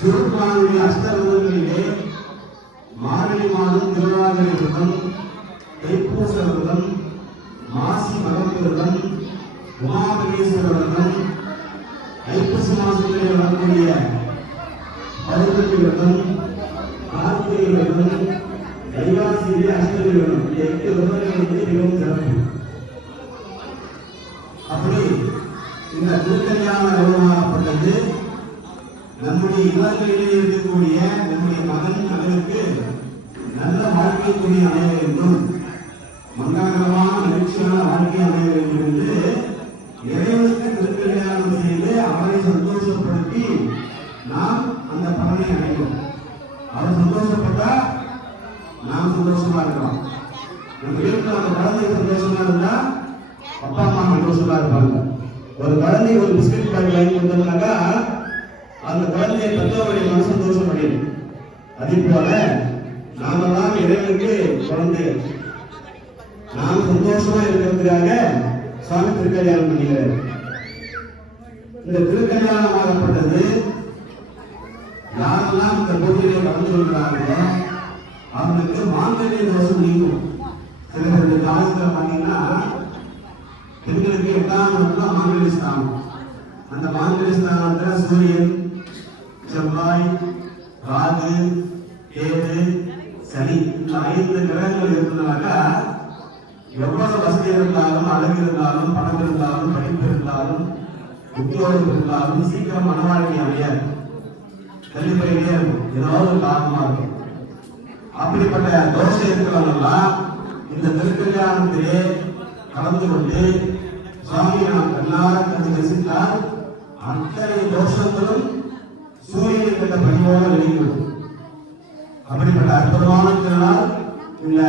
சிவபெருமானுடைய அஷ்டவிரதங்களிலே மார்கழி மாதம் திருவாதிரை விரதம், தைப்பூச விரதம், மாசி மகம் விரதம், உமாபகேஸ்வர விரதம், ஐப்பசி மாசத்திலே வரக்கூடிய பௌர்ணமி விரதம், கார்த்திகை விரதம், வைகாசியிலே அஷ்டமி விரதம், இந்த 8 விரதங்கள் மிகவும் சிறப்பு. அப்படி இந்த திருக்கல்யாண விரதமாகப்பட்டது நம்முடைய இல்லங்களிலே இருக்கக்கூடிய நம்முடைய மகனுக்கு நல்ல வாழ்க்கை துணை அமைய வேண்டும், மங்களகரமான மகிழ்ச்சியான வாழ்க்கை அமைய வேண்டும் என்று இறைவனுக்கு திருக்கல்யாணம் செய்து அவரை சந்தோஷப்படுத்தி நாம் அந்த பலனை அடைவோம். அவர் சந்தோஷப்பட்டா நாம் சந்தோஷமா இருக்கலாம். நம்ம வீட்டில் அந்த குழந்தை சந்தோஷமா இருந்தா அப்பா அம்மா சந்தோஷமா இருப்பாங்க. ஒரு குழந்தை ஒரு பிஸ்கட் பாக்கெட் வாங்கி கொடுத்தோம்னாக்கா அந்த குழந்தைய பெற்றோருடைய மனசு சந்தோஷம் அடையும். அதே போல நாமெல்லாம் இறைவனுக்கு குழந்தைகள், நாம் சந்தோஷமா இருக்கிறதுக்காக சுவாமி திருக்கல்யாணம் பண்ணுகிறார். இந்த திருக்கல்யாணம் ஆகப்பட்டது யாரெல்லாம் இந்த பூஜையிலே கலந்து கொள்கிறார்களோ அவங்களுக்கு மாங்கல்ய தோஷம் நீங்கும். சில பேருடைய ஜாதகத்தில் பார்த்தீங்கன்னா பெண்களுக்கு 8ஆம் இடத்துல மாங்கல்ய ஸ்தானம். அந்த மாங்கல்ய ஸ்தானத்துல சூரியன், செவ்வாய், ராகு, கேது, சனி இந்த 5 கிரகங்கள் இருந்ததுனாக்கா எவ்வளவு வசதி இருந்தாலும், அழகு இருந்தாலும், பணம் இருந்தாலும், படிப்பு இருந்தாலும், உத்தியோகம் இருந்தாலும் சீக்கிரம் மனவாழ்க்கை அமையாது. கல்விப்பையிலே இருக்கும், ஏதாவது ஒரு காரணமா இருக்கும். அப்படிப்பட்ட தோஷம் இருக்கிறவங்கெல்லாம் இந்த திருக்கல்யாணத்திலே கலந்து கொண்டு சுவாமியை நாம் கண்ணார கண்டு ரசித்தால் அத்தனை தோஷங்களும் சூரியனை கண்ட பணியோடு வெளியிடும். அப்படிப்பட்ட அற்புதமான திருநாள் இந்த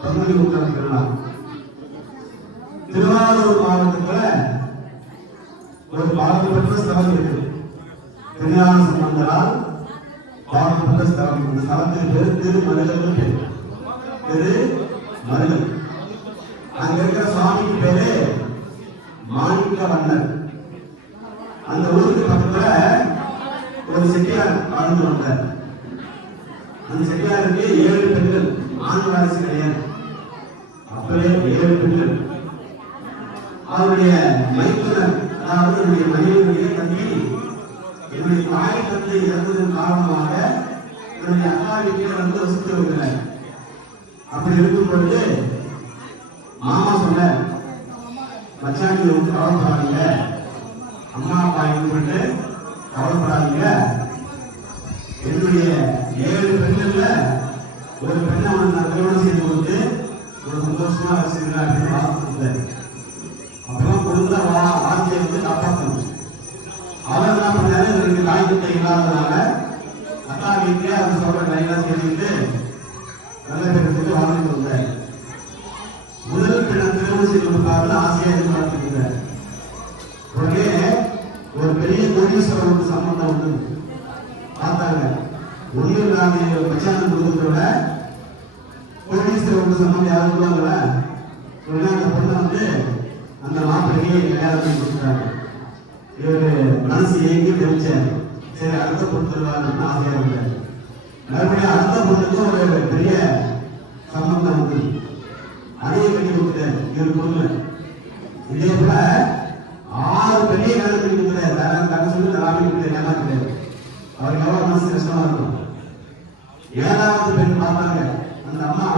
பங்குனி உத்திரம் திருநாள். திருவாரூர் மாவட்டத்துல ஒரு பாரம்பரிய ஸ்தலம் இருக்கு. திருஞான சம்பந்தரால் பாரம்பரிய ஸ்தலம். இந்த ஸ்தலத்துக்கு பேரு திருமருகல் பேரு. திருமருகல். அங்க இருக்கிற சுவாமிக்கு பேரு மாணிக்க வண்ணர். அந்த ஊருக்கு பக்கத்துல ஒரு செட்டியார் வாழ்ந்து வந்தார். அந்த செட்டியாருக்கு 7 பெண்கள், ஆண் வாரிசு கிடையாது. அப்பவே 7 பெண்கள். அவருடைய மைத்துனர், அதாவது என்னுடைய மனைவியுடைய தம்பி, என்னுடைய தாய் தந்தை இறந்ததன் காரணமாக என்னுடைய அக்கா வீட்டில் வந்து வசித்து வருகிறார். அப்படி இருக்கும் பொழுது மாமா சொன்ன, மச்சாண்டி வந்து கவலைப்படாதீங்க, அம்மா அப்பா சொல்லிட்டு கவலைப்படாதீங்க, என்னுடைய 7 பெண்கள்ல ஒரு பெண்ணை அவன் நான் திருமணம் செய்து கொடுத்து ஒரு சந்தோஷமா வச்சுக்கிறேன் அப்படின்னு வாழ்த்துட்டேன். அப்பெல்லாம் கொடுத்தா வாழ்க்கையை வந்து காப்பாற்றணும். அவர் என்ன பண்ணாரு, 2 காய்கறி இல்லாததுனால அக்கா வீட்டிலே அவர் சொல்ற கையெல்லாம் சேர்த்துட்டு நல்ல பேருக்கு வாழ்ந்துட்டு வந்தார். முதல் பெண்ணை திருமணம் செய்து கொடுத்தாருன்னு ஆசையா எதிர்பார்த்துருந்தார். உடனே ஒரு பெரிய கோடீஸ்வரர் சம்பந்தம் வந்து பார்த்தாங்க. ஒண்ணு நான் மச்சான கொடுத்ததோட கோடீஸ்வரர் சம்பந்தம் யாரும் சொல்லுவாங்களா, உடனே அந்த பொண்ணை வந்து அந்த மாப்பிள்ளையே கல்யாணம் கொடுத்துட்டாங்க. இவரு மனசு ஏங்கி தெரிச்சாரு. சரி அடுத்த பொண்ணு ஆசையா இருந்தாரு. மறுபடியும் அடுத்த பொண்ணுக்கு ஒரு பெரிய சம்பந்தம் வந்து அதையே கட்டி கொடுத்தாரு. இவர் கொடுக்கல. இதே போல 6 பெரிய கல்யாணம் பண்ணி கொடுத்தாரு. தங்க சொல்லி தராமி ஏமாத்திட்டாரு. அவருக்கு எவ்வளவு மனசு கஷ்டமா இருக்கும். 7வது பெண் பார்த்தாங்க. அந்த அம்மா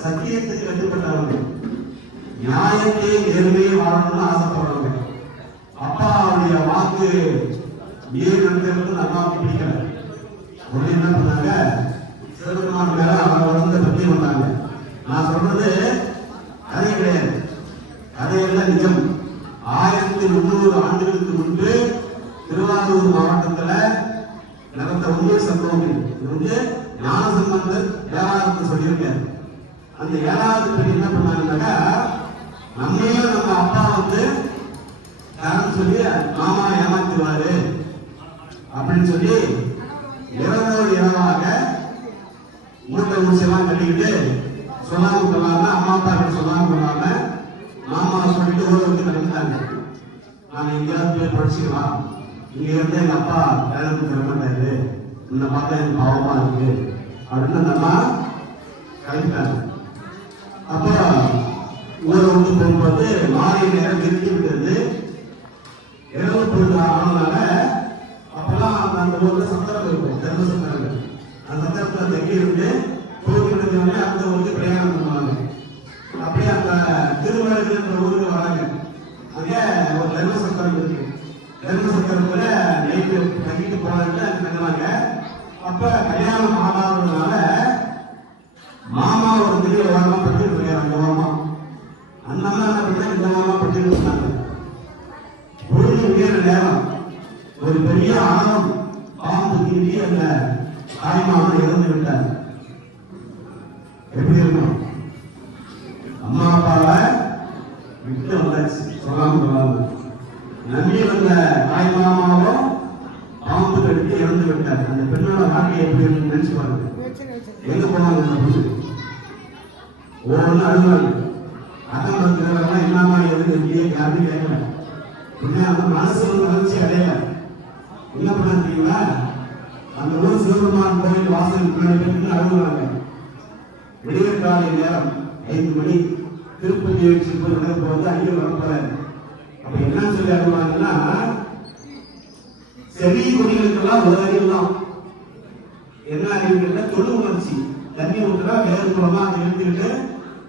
சத்தியத்துக்கு கட்டுப்பட்டவங்க, நியாயத்தை நேர்மையை வாழணும்னு ஆசைப்படுறவங்க. அப்பாவுடைய வாக்கு நீர் நடக்கிறது அந்த அம்மாவுக்கு பிடிக்கல. உடனே என்ன பண்ணாங்க, சிவபெருமான் மேல அவங்க வந்து பற்றி வந்தாங்க. நான் சொல்றது கதை கிடையாது, கதையெல்லாம் நிஜம். 1300 ஆண்டுகளுக்கு முன்பு திருவாரூர் மாவட்டத்துல நடந்த உண்மை சம்பவம். இது வந்து ஞான சம்பந்தர் 7வது சொல்லியிருக்காரு. அந்த 7வது பெண் என்ன பண்ணாங்கன்னாக்கா, நம்மையும் நம்ம அப்பா வந்து யாரும் சொல்லி மாமா ஏமாத்துவாரு அப்படின்னு சொல்லி இரவோடு இரவாக மூட்டை ஊசியெல்லாம் கட்டிக்கிட்டு சொல்லாம சொல்லாம, அம்மா அப்பா கிட்ட சொல்லாம சொல்லாம மாமா சொல்லிட்டு ஊரை வந்து கிளம்பிட்டாங்க. நான் எங்கேயாவது போய் படிச்சுக்கலாம் இங்க இருந்து எங்க அப்பா வேலைக்கு தர மாட்டாரு, உன்னை பார்த்தா எனக்கு பாவமா இருக்கு அப்படின்னு அந்த அம்மா கிளம்பிட்டாங்க. அப்புறம் ஊரை விட்டு போகும்போது மாலை நேரம் நிறுத்தி விட்டது. இரவு பொழுது ஆனதுனால அப்பெல்லாம் அந்த ஊர்ல சத்திரம் இருக்கும், தர்ம சத்திரங்கள். அந்த சத்திரத்துல தங்கி இருந்து போகிறதுனால அந்த ஊருக்கு பிரயாணம் பண்ணுவாங்க. அப்படியே அந்த திருமணங்கிற ஊருக்கு வராங்க. அங்க ஒரு தர்ம சத்திரம் இருக்கு. தர்ம சத்திரத்துல நைட்டு தங்கிட்டு போறாங்க, தங்குறாங்க. அப்ப கல்யாணம் ஆகாததுனால மாமா ஒரு பெரிய ஓரமா பட்டுட்டு இருக்காரு. அந்த ஓரமா அந்த அம்மா என்ன பண்ணா இந்த ஓரமா பட்டுட்டு இருந்தாங்க. பொழுது உயர நேரம் ஒரு பெரிய ஆழம் பாம்பு தீண்டி அந்த தாய்மாமன் இறந்து விட்டார். எப்படி இருக்கும்? அம்மா அப்பாவை விட்டு வந்தாச்சு, சொல்லாம நம்பி வந்த தாய்மாமாவும் பாம்பு கடித்து இறந்து விட்டார். அந்த பெண்ணோட வாழ்க்கை எப்படி இருக்குன்னு நினைச்சு பாருங்க. எங்க போனாங்க அந்த பொண்ணு? ஒவ்வொன்னு அழுவாங்க. அகம் இருக்கிறவங்க என்னமா எதுக்கு இல்லையே யாருமே கேட்கல. அந்த மனசு வந்து வளர்ச்சி அடையல. என்ன பண்ணீங்களா? அந்த ஊர் சிவபெருமான் கோயில் வாசல் பின்னாடி அழுகுறாங்க. விடியற் காலை நேரம் 5 மணி திருப்பதி எழுச்சி நடக்கும்போது அங்கே வரப்போறாரு. அப்ப என்ன சொல்லி அழுவாங்கன்னா, செடி கொடிகளுக்கெல்லாம் ஒரு அறிவுலாம். என்ன அறிவுகள்ல தொடு உணர்ச்சி. தண்ணி ஊற்றுனா வேறு மூலமா அதை எடுத்துக்கிட்டு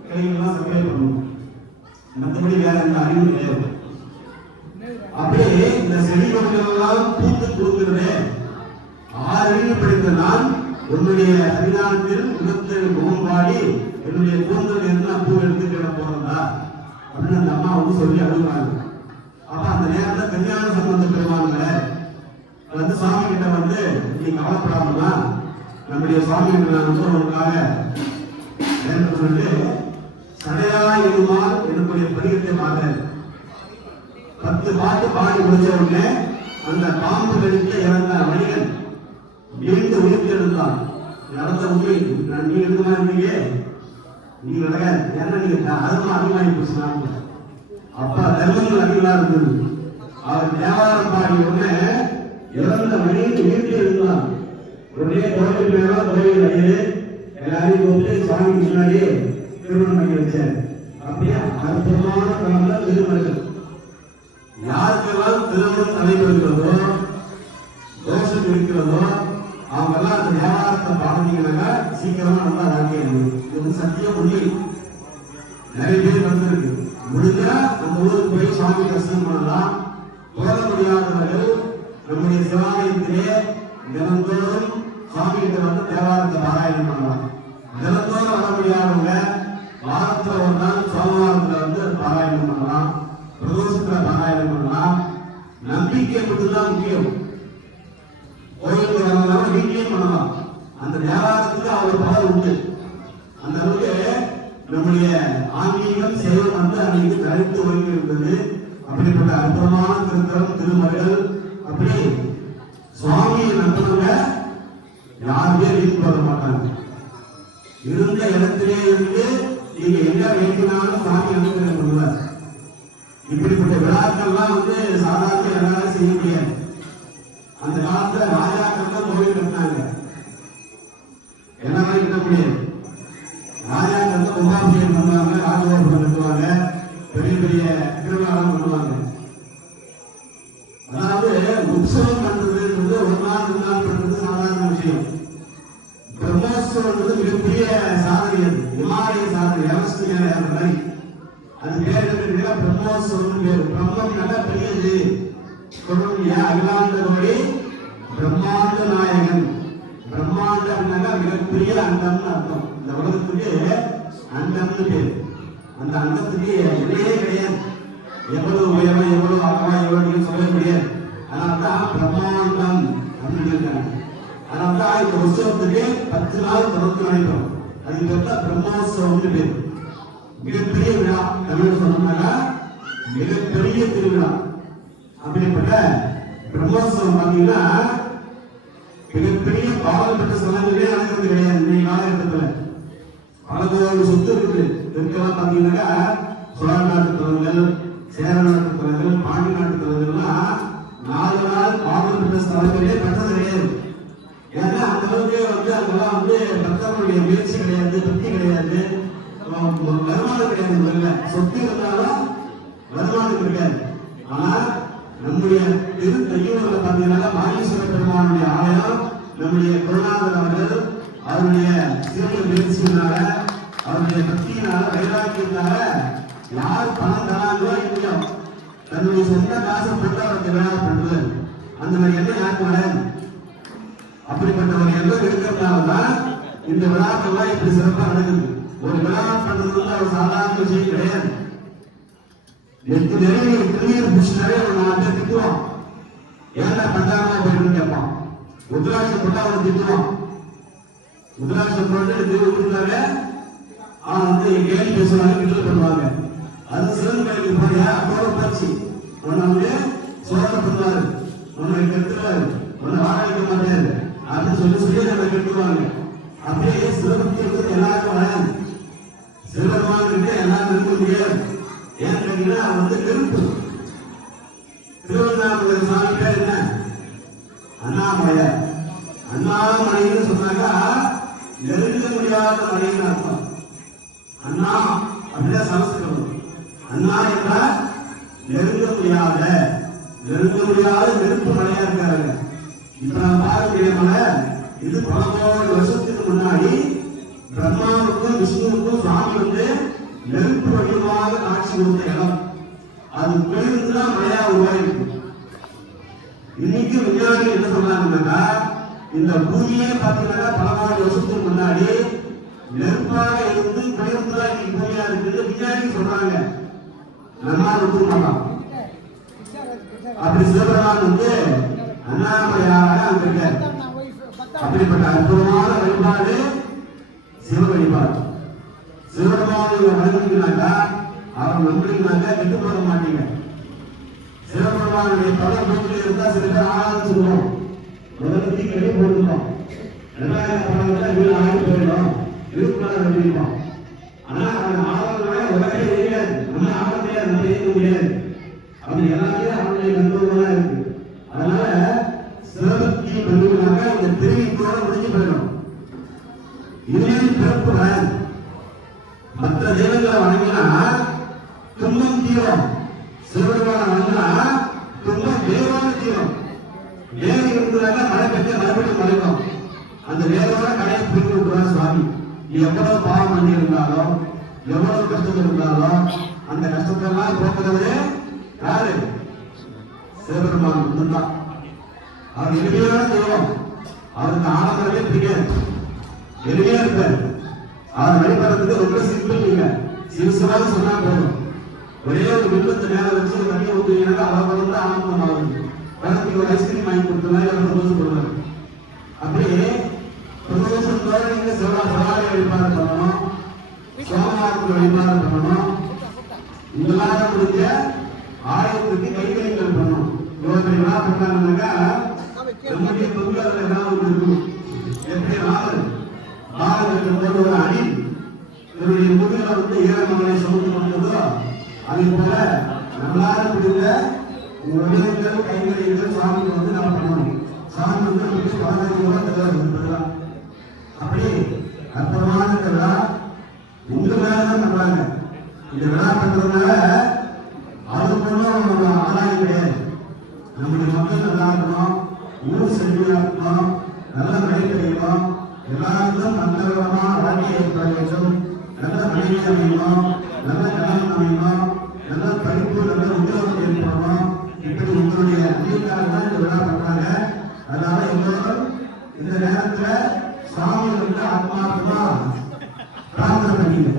கிளைகள்லாம் சப்ளை பண்ணணும். மற்றபடி வேற எந்த அறிவு கிடையாது. அப்படியே இந்த செடி கொடிகள் எல்லாம் பூத்து கொடுக்கிறது. 6 அறிவு படித்த நான் உன்னுடைய சன்னிதானத்தில் உணர்த்தல் முகம் பாடி என்னுடைய கூந்தல் என்ன பூ எடுத்துக்கிட போறதா அப்படின்னு அந்த அம்மா வந்து சொல்லி அழுகுறாங்க. அப்ப அந்த நேரத்துல கல்யாண சம்பந்த பெறுவாங்க வந்து சாமி கிட்ட வந்து, நீ கவலைப்படாமனா நம்முடைய சுவாமி கிட்ட நான் வந்து உனக்காக என்று சொல்லி சடையா எழுமால் என்னுடைய படிக்கத்தை பார்த்தேன். 10 பாட்டு பாடி முடிச்ச உடனே அந்த பாம்பு கடித்து இறந்த மனிதன் மீண்டு உயிர்த்து எழுந்தான். நடந்த உண்மை நீ எழுதுமா இருந்தீங்க, நீ விளையாது. ஏன்னா நீங்க அருமா அதிகமாகி பேசினாங்க. அப்ப தர்மங்கள் அதிகமா இருந்தது. அவர் தேவாரம் பாடி உடனே இறந்த மனிதன் உயிர்த்து எழுந்தான். உடனே கோவில் மேலாம் கோவில் அடியே எல்லாரையும் கூப்பிட்டு சுவாமி முன்னாடியே திருமணம் பண்ணி வச்சார். அப்படியே அற்புதமான காலத்துல திருமணம். யாருக்கெல்லாம் திருமணம் நடைபெறுகிறதோ, தோஷம் இருக்கிறதோ, அவங்க எல்லாம் அந்த வியாபாரத்தை பாடுனீங்கன்னா சீக்கிரமா நல்லா வாழ்க்கை. இது சத்தியம் உண்மை. நிறைய பேர் வந்திருக்கு. முடிஞ்சா அந்த ஊருக்கு போய் சுவாமி தரிசனம் பண்ணலாம். போக முடியாதவர்கள் நம்முடைய சிவாலயத்திலே தினந்தோறும் சுவாமி கிட்ட வந்து தேவாரத்தை பாராயணம் பண்ணலாம். தினந்தோறும் வர முடியாதவங்க வாரத்துல ஒரு நாள் சோமவாரத்துல வந்து பாராயணம் பண்ணலாம், பிரதோஷத்துல பாராயணம் பண்ணலாம். நம்பிக்கை மட்டும்தான் முக்கியம். கோயிலுக்கு வரலாம், வீட்லயும் பண்ணலாம். அந்த தேவாரத்துக்கு அவர் பலர் உண்டு. அந்த அளவுக்கு நம்முடைய ஆன்மீகம் செயல் வந்து அன்னைக்கு தரித்து ஒழுங்கி இருந்தது. அப்படிப்பட்ட அற்புதமான திருத்தலம் திருமகள். அப்படி சுவாமியை நம்புறவங்க யாருமே வீட்டுக்கு வர மாட்டாங்க. இருந்த இடத்திலே இருந்து நீங்க எங்க வேண்டினாலும் சுவாமி அனுகிரகம் பண்ணுவார். இப்படிப்பட்ட விழாக்கள்லாம் வந்து சாதாரண எல்லாரும் செய்ய முடியாது. அந்த காலத்துல ராஜாக்கள் தான் கோவில் கட்டினாங்க. என்ன மாதிரி கட்ட முடியாது. ராஜாக்கள் தான் கும்பாபிஷேகம் பண்ணுவாங்க, ராஜகோபுரம் கட்டுவாங்க, பெரிய பெரிய திருவிழாலாம் பண்ணுவாங்க. அதாவது உற்சவம் பண்றதுன்றது ஒரு நாள் 2 நாள் பண்றது சாதாரண விஷயம். பிரம்மோற்சவம் மிகப்பெரிய சாதனை. அது இமாலய சாதனை. எவரெஸ்ட் மேல மாதிரி அது பேர் என்ன? பிரம்மோற்சவம் பேரு. பிரம்மம் நல்ல பெரியது. சொல்லுங்க, அகிலாண்டோடி பிரம்மாண்ட நாயகன். பிரம்மாண்டம்னாக்கா மிகப்பெரிய அண்டம்னு அர்த்தம். இந்த உலகத்துக்கு அண்டம்னு பேரு. அந்த அண்டத்துக்கு எல்லையே கிடையாது. எவ்வளவு உயரம், எவ்வளவு அகமா, எவ்வளவு சொல்ல முடியாது. அதனால்தான் பிரம்மாண்டம் அப்படின்னு இருக்காங்க. அதனால்தான் இந்த உற்சவத்துக்கு 10 நாள் தொடர்ந்து நடைபெறும். அதுக்கு பேர் பிரம்மோற்சவம்னு பேரு. மிகப்பெரிய விழா. தமிழ் சொன்னாக்கா மிகப்பெரிய திருவிழா. அப்படிப்பட்ட பிரம்மோற்சவம் பார்த்தீங்கன்னா மிகப்பெரிய பாடல்பட்ட ஸ்தலங்களே நடக்கிறது கிடையாது. இன்னைக்கு காலகட்டத்தில் பல சொத்து இருக்குது. இதற்கெல்லாம் பார்த்தீங்கன்னாக்கா சோழ நாட்டு தலங்கள், சேர நாட்டு தலங்கள், பாண்டி நாட்டு தலங்கள்லாம் 4 நாள் அளவுக்கு வந்து அங்கெல்லாம் வந்து பக்தர்களுடைய முயற்சி கிடையாது, பக்தி கிடையாது, வருமானம் கிடையாது. முதல்ல சொத்து இருந்தாலும் வருமானம் கிடையாது. ஆனா நம்முடைய தையூர்ல பார்த்தீங்கன்னா மாரீஸ்வர பெருமானுடைய ஆலயம் நம்முடைய குருநாதர் அவர்கள் அவருடைய சிறந்த முயற்சியினால, அவருடைய பக்தியினால, வைராக்கியத்தினால யார் பணம் தராங்களோ இல்லையோ தன்னுடைய சொந்த காசை போட்டு அவருக்கு விழா பண்றது. அந்த மாதிரி எண்ணம் யாருக்கு வராது. அப்படிப்பட்ட ஒரு எண்ணம் இருக்கிறதுனாலதான் இந்த விழாக்கள்லாம் இப்படி சிறப்பாக நடக்குது. ஒரு விழா பண்றது வந்து அவர் சாதாரண விஷயம் கிடையாது. நிறைய திருநீர் புஷ்ணரே ஒரு 4 பேர் திட்டுவான். ஏன்னா பண்டாரமா போயிட்டு கேட்பான். உத்ராட்சம் போட்டா அவனை திட்டுவான். உத்ராட்சம் போட்டு திருவிழாவே அவன் வந்து கேள்வி பேசுவாங்க, கிண்டல் பண்ணுவாங்க. அது சிறந்த கோயிலுக்கு போறியா அப்போட போச்சு, உன்னை வந்து சோதனை பண்ணுவாரு, உன்னை கெடுத்துருவாரு, உன்னை வாழ வைக்க மாட்டாரு அப்படின்னு சொல்லி நம்ம கெடுத்துருவாங்க. அப்படியே சிவபக்தி இருக்கிறது எல்லாருக்கும் வராது. சிவபெருமான கிட்ட எல்லாரும் இருக்க முடியாது. ஏன்னு கேட்டீங்கன்னா அவன் வந்து நெருப்பு. திருவண்ணாமலை சாமி பேர் என்ன? அண்ணாமலையார். அண்ணாமலைன்னு சொன்னாக்கா நெருங்க முடியாத மலைன்னு அர்த்தம். அண்ணா அப்படிதான் சமஸ்கிருதம். அண்ணா என்றால் நெருங்க முடியாத நெருப்பு மலையா இருக்காரு. இப்ப நான் பார்க்கக்கூடிய மலை இது பல கோடி வருஷத்துக்கு முன்னாடி பிரம்மாவுக்கும் விஷ்ணுவுக்கும் சுவாமி வந்து நெருப்பு வடிவமாக காட்சி கொடுத்த இடம். அது குளிர்ந்துதான் மழையா உருவாயிருக்கு. இன்னைக்கு விஞ்ஞானி என்ன சொன்னாங்கன்னா இந்த பூமியே பார்த்தீங்கன்னா பல கோடி வருஷத்துக்கு முன்னாடி நெருப்பாக இருந்து குளிர்ந்துதான் இன்னைக்கு பூமியா இருக்குன்னு விஞ்ஞானி சொல்றாங்க. நம்மால் ஒத்துக்கலாம். அப்படி சிவபெருமான் வந்து அண்ணாமலையாக அங்க இருக்கார். அப்படிப்பட்ட அற்புதமான வழிபாடு சிவ வழிபாடு. சிவபெருமானை வணங்கினாக்கா அவர் நம்பினாக்கா கெட்டு போக மாட்டீங்க. சிவபெருமானுடைய பல போக்கில் இருந்தா சில பேர் ஆரம்பிச்சிருவோம். முதல்ல கெட்டு போட்டுருக்கோம். 2000 படம் வீடு ஆகி போயிடும், இருப்பாங்க அப்படின்போம். ஆனா அவன் ஆவணங்களே உலகே தெரியாது, நம்ம ஆக முடியாது, நம்ம ஏற்க முடியாது. அப்படி எல்லாமே அவனுடைய கண்ட்ரோல் தான் இருக்கு. அதனால சிவபக்தி பண்ணினாக்கா இந்த திருவித்தோட முடிஞ்சு போயிடும். இதே பிறப்பு வராது. மற்ற தெய்வங்களை வணங்கினா துன்பம் தீரும். சிவபெருமான வணங்கினா துன்பம் தேவான தீரும். வேறு இருந்தாக்க மழை பெற்ற மறுபடியும் மறைக்கும். அந்த வேரோட கடையை பிடித்து விட்டுருவார் சுவாமி. எவ்வளவு பாவம் பண்ணி இருந்தாலும் எவ்வளவு கஷ்டம் இருந்தாலும் அந்த கஷ்டத்தெல்லாம் போக்குறவரே யாரு? சிவபெருமான் மட்டும்தான். அவர் எளிமையான தெய்வம். அவருக்கு ஆடம்பரமே பிடிக்காது, எளிமையா இருப்பார். அவர் வழிபடுறதுக்கு ரொம்ப சிம்பிள். நீங்க சிவசிவாக சொன்னா போதும். ஒரே ஒரு வில்லத்தை மேல வச்சு ஒரு தண்ணியை ஊற்றுவீங்கன்னா அவர் வந்து ஆனந்தம் ஆகுது. பணத்துக்கு ஒரு ஐஸ்கிரீம் வாங்கி கொடுத்தனா அவர் சந்தோஷப்படுவார். அப்படியே பிரதோஷத்தோட நீங்க சிவாலய வழிபாடு பண்ணணும், சோமவாரத்துக்கு வழிபாடு பண்ணணும். இதெல்லாம் முடிஞ்ச ஆலயத்துக்கு கைகறிகள் பண்ணணும். இவர்கள் என்ன பண்ணாங்கன்னாக்கா நம்முடைய பொங்கல் ஏதாவது இருக்கணும். எப்படி பாரதத்தில் போது ஒரு அணி இவருடைய முதுகில வந்து ஈரமலை சுமந்து கொண்டதோ அதே போல நம்மளால முடிந்த உலகங்கள் கைகறிகள் சாமி வந்து நம்ம பண்ணணும். சாமி வந்து நமக்கு பாரதியோட அப்படி அற்புதமான விழா உங்க மேலதான் பண்றாங்க. இந்த விழா பண்றதுனால அதுக்குள்ள ஆதாயம் கிடையாது. நம்முடைய மக்கள் நல்லா இருக்கணும், ஊர் செழியா இருக்கணும், நல்ல மழை பெய்யணும், எல்லாருக்கும் மங்களகரமா வாழ்க்கை ஏற்பட வேண்டும், நல்ல மழை அமையணும், நல்ல கல்யாணம் அமையணும், நல்ல படிப்பு, நல்ல உத்தியோகம் ஏற்படணும். இப்படி உங்களுடைய அங்கீகாரம் தான் இந்த விழா பண்றாங்க. அதனால எல்லோரும் இந்த நேரத்துல சுவாமி வந்து ஆத்மார்த்தமா பிரார்த்தனை பண்ணிங்க.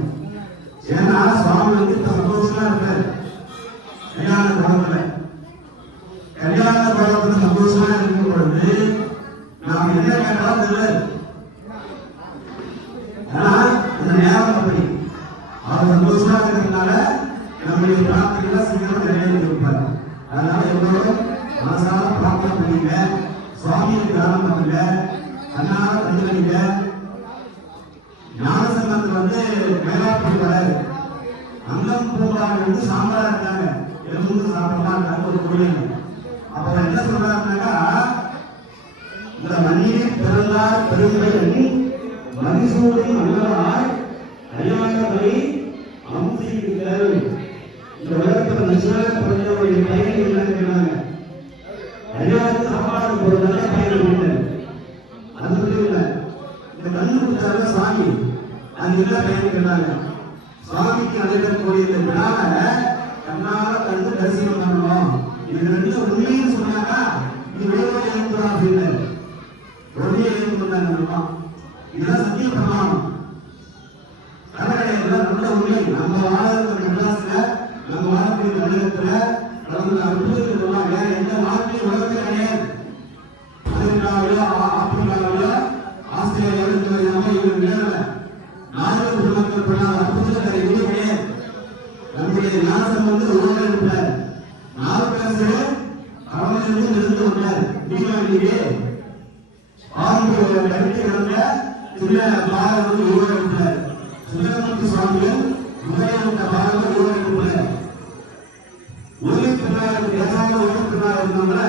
ஏன்னா சுவாமி வந்து சந்தோஷமா இருக்காரு. கல்யாண குழந்தை சந்தோஷமா இருக்கும் பொழுது நாம் என்ன கேட்டாலும் தெரியாது. ஆனா அந்த நேரம் அப்படி அவர் சந்தோஷமா இருக்கிறதுனால நம்முடைய பிரார்த்தனை சீக்கிரம் நிறைவேறியிருப்பார். அதனால எல்லோரும் மனசால பிரார்த்தனை பண்ணீங்க, சுவாமியை தியானம் பண்ணுங்க, கண்ணால கண்டுகளிங்க. ஞான சங்கத்தில் வந்து மேலாப்படி வராது. அங்கம் பூங்காவில் வந்து சாம்பலா இருக்காங்க, எலும்பு சாப்பிடலாம் இருக்காங்க ஒரு கோயில். அப்ப என்ன சொல்றாருனாக்கா இந்த மண்ணில் பிறந்தார் பெரும்பெரும் மதிசூடும் மன்னராய் ஐயாவை அமுதிகள். இந்த உலகத்தில் நிச்சயமாக பிறந்தவருடைய பயன் என்னங்கிறாங்க. ஐயாவுக்கு சாப்பாடு ஒரு நல்ல பயன் உண்டு. அது மட்டும் இல்லை, இந்த கண்ணு கொடுத்தாரு சாமி, அது என்ன பயன் கேட்டாங்க. சுவாமிக்கு நடைபெறக்கூடிய இந்த விழாவை கண்ணால கண்டு தரிசனம் பண்ணணும். இது ரெண்டு உண்மைன்னு சொன்னாங்க. இது வேறு எழுப்புறா அப்படின்னு உடனே எழுப்புறாங்க. இதெல்லாம் சத்திய பிரமாணம். கடற்கரையில நல்ல உண்மை. நம்ம வாழ்கிற மெட்ராஸ்ல, நம்ம வாழக்கூடிய தமிழகத்துல கடந்த அற்புதங்கள் வேற எந்த நாட்டிலும் உலகத்தில் கிடையாது. அமெரிக்காவிலோ ஆப்பிரிக்காவிலோ ஆஸ்திரேலியாவிலோ இவங்க நேரில் நாடுகள் குடும்பங்கள் பண்ணாத அற்புதங்கள் எதுவும் கிடையாது. நம்முடைய நாசம் உருவாக இருக்கிறார். நாவுக்கரசு அவனிலிருந்து இருந்து வந்தார். தீபாவளியே ஆறு கருத்து கிடந்த சின்ன பாலம் உருவாக இருக்கிறார். சுந்தரமூர்த்தி சுவாமிகள் முதலிய பாலம் உருவாக இருக்கிறார். உயிர்ப்பினார் தேசான உயிர்ப்பினார் இருந்தவங்கள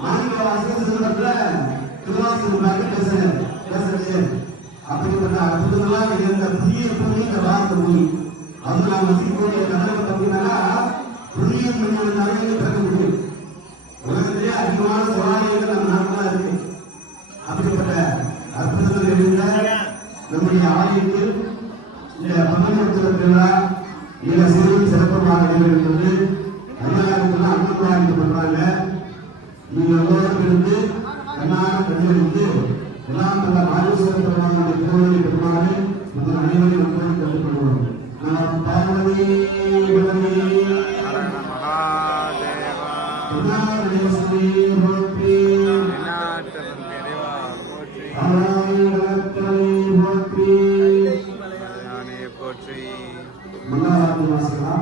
மாநில அரசியல திருவாசூர் பேசுறது. அப்படிப்பட்ட அற்புதங்களாக இருந்த புதிய பூமி வார்த்த பூமி. அது நாம் வசிக்கக்கூடிய கடலை பார்த்தீங்கன்னா புண்ணியம் பண்ணினாலே பிறக்க முடியும். உலகத்திலே அதிகமான சோழாலயங்கள் நம்ம நாட்டில் இருக்கு. அப்படிப்பட்ட அற்புதங்கள் இருந்த நம்முடைய ஆலயத்தில் இந்த பங்கேற்ற திருவிழா மிக சிறப்பு சிறப்பமாக இருக்கிறது. ஐயாயிரத்துல அன்னதானம் பண்றாங்க. நீங்க எல்லோரும் இருந்து கண்ணாக கண்டறிந்து எல்லாம் நல்ல மாதேஸ்வர பெருமானுடைய திருவள்ளுவை பெருமாறு உங்கள் அனைவரும் மக்களும் கற்றுக்கொள்வோம். நான் பார்வதி போற்றி. மன்னாராதி வாசகா